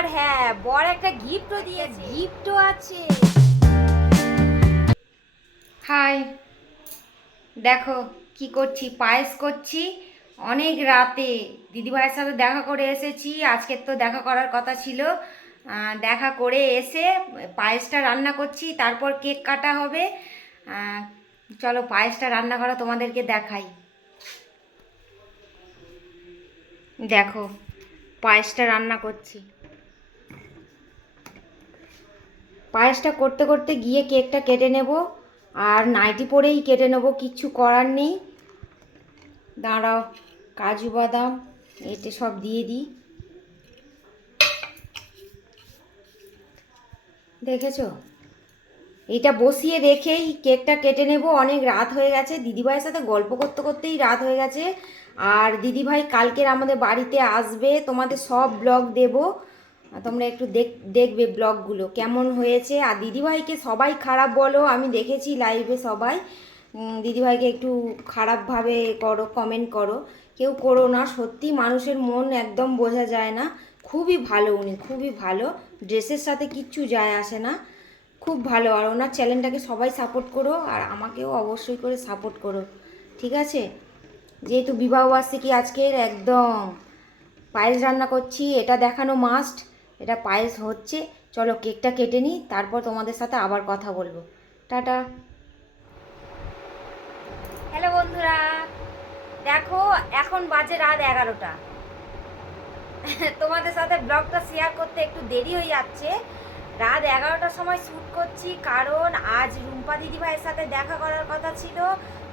আর হ্যাঁ বর একটা গিফটও দিয়েছে। গিফটও আছে। হাই দেখো কি করছি পায়েস করছি অনেক রাতে। দিদিভাইয়ের সাথে দেখা করে এসেছি আজকের তো দেখা করার কথা ছিল। দেখা করে এসে পায়েসটা রান্না করছি তারপর কেক কাটা হবে। চলো পায়েসটা রান্না করা তোমাদেরকে দেখাই। দেখো পায়েসটা রান্না করছি। পায়েসটা করতে করতে গিয়ে কেকটা কেটে নেব। আর নাইটি পরেই কেটে নেব, কিচ্ছু করার নেই। দাঁড়াও, কাজু বাদাম, এতে সব দিয়ে দিই। দেখেছ? এটা বসিয়ে রেখেই কেকটা কেটে নেব। অনেক রাত হয়ে গেছে। দিদিভাইয়ের সাথে গল্প করতে করতেই রাত হয়ে গেছে। আর দিদিভাই কালকের আমাদের বাড়িতে আসবে। তোমাদের সব ব্লগ দেব। তোমরা একটু দেখ, দেখবে ব্লগগুলো। কেমন হয়েছে? আর দিদিভাইকে সবাই খারাপ বলো, আমি দেখেছি লাইভে সবাই। দিদিভাইকে একটু খারাপভাবে করো কমেন্ট করো। কেউ করো না, সত্যি মানুষের মন একদম বোঝা যায় না। খুবই ভালো উনি, খুবই ভালো। ড্রেসের সাথে কিচ্ছু যায় আসে না। খুব ভালো, আর ওনার চ্যানেলটাকে সবাই সাপোর্ট করো, আর আমাকেও অবশ্যই করে সাপোর্ট করো। ঠিক আছে? যেহেতু বিবাহবার্ষিকী আজকের, একদম। পায়েস রান্না করছি, এটা দেখানো মাস্ট এটা পায়েস হচ্ছে। চলো কেকটা কেটে নিই, তারপর তোমাদের সাথে আবার কথা বলব। টাটা। হ্যালো বন্ধুরা, দেখো এখন বাজে রাত এগারোটা। তোমাদের সাথে ব্লগটা শেয়ার করতে একটু দেরি হয়ে যাচ্ছে। রাত এগারোটার সময় শ্যুট করছি কারণ আজ রুম্পা দিদি ভাইয়ের সাথে দেখা করার কথা ছিল।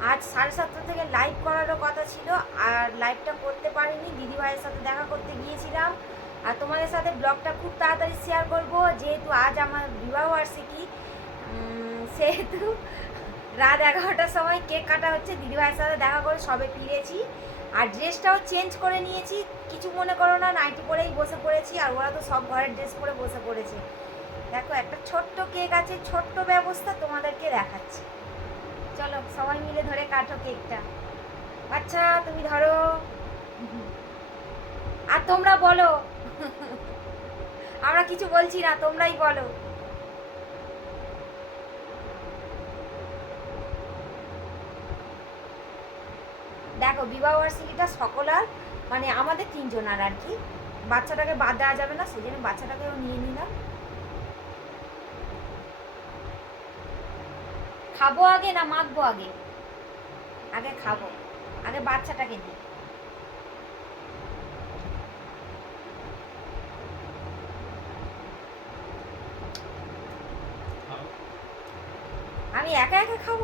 আজ সাড়ে সাতটা থেকে লাইভ করারও কথা ছিল। আর লাইভটা করতে পারিনি, দিদি ভাইয়ের সাথে দেখা করতে গিয়েছিলাম। আর তোমাদের সাথে ব্লগটা খুব তাড়াতাড়ি শেয়ার করব। যেহেতু আজ আমার বিবাহবার্ষিকী উম, সেহেতু রাত এগারোটার সময় কেক কাটা হচ্ছে। দিদিভাইয়ের সাথে দেখা করে সবে ফিরেছি। আর ড্রেসটাও চেঞ্জ করে নিয়েছি। কিছু মনে করো না নাইটি পরেই বসে পড়েছি। আর ওরা তো সব ঘরের ড্রেস পরে বসে পড়েছে। দেখো একটা ছোট্ট কেক আছে ছোট্ট ব্যবস্থা তোমাদেরকে দেখাচ্ছি। চলো সবাই মিলে ধরে কাটো কেকটা। আচ্ছা তুমি ধরো। আর তোমরা বলো আমরা কিছু বলছি না, তোমরাই বলো। দেখো বিবাহবার্ষিকীটা সকলার মানে আমাদের তিনজনার আর কি। বাচ্চাটাকে বাদ দেওয়া যাবে না, সেই জন্য বাচ্চাটাকেও নিয়ে নিলাম। খাব আগে না মাখবো আগে? আগে খাব, আগে বাচ্চাটাকে দিই। আমি একা একা খাব?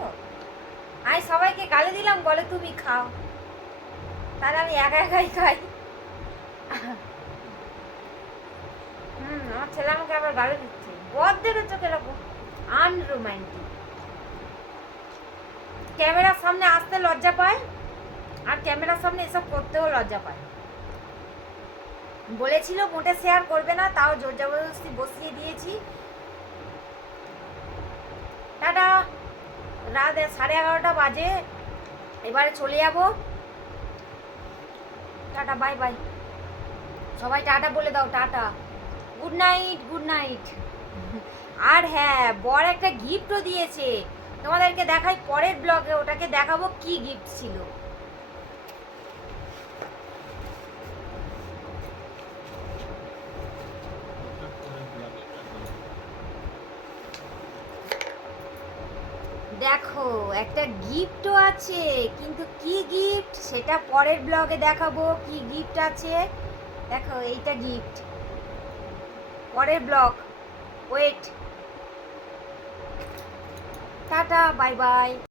আমি সবাইকে গালে দিলাম, বলে তুমি খাও। তাহলে আমি একা একাই খাই। হুম, আমার ছেলে আমাকে আবার গালে দিচ্ছে। বদ্দের চোখে এরকম আনরোম্যান্টিক ক্যামেরার সামনে আসতে লজ্জা পায়, আর ক্যামেরার সামনে এসব করতেও লজ্জা পায়। বলেছিল মোটে শেয়ার করবে না, তাও জোর জবরদস্তি বসিয়ে দিয়েছি টাটা রাত সাড়ে এগারোটা বাজে। এবারে চলে যাব। Tata, bye bye. সবাই টাটা বলে দাও, tata. Good night good night আর হ্যাঁ বর একটা গিফটও দিয়েছে। তোমাদেরকে দেখাই পরের ব্লগে ওটাকে দেখাবো কি গিফট ছিল। দেখো, একটা গিফটও আছে, কিন্তু কি গিফট সেটা পরের ব্লগে দেখাবো, কি গিফট আছে? দেখো, এইটা গিফট পরের blog wait tata bye bye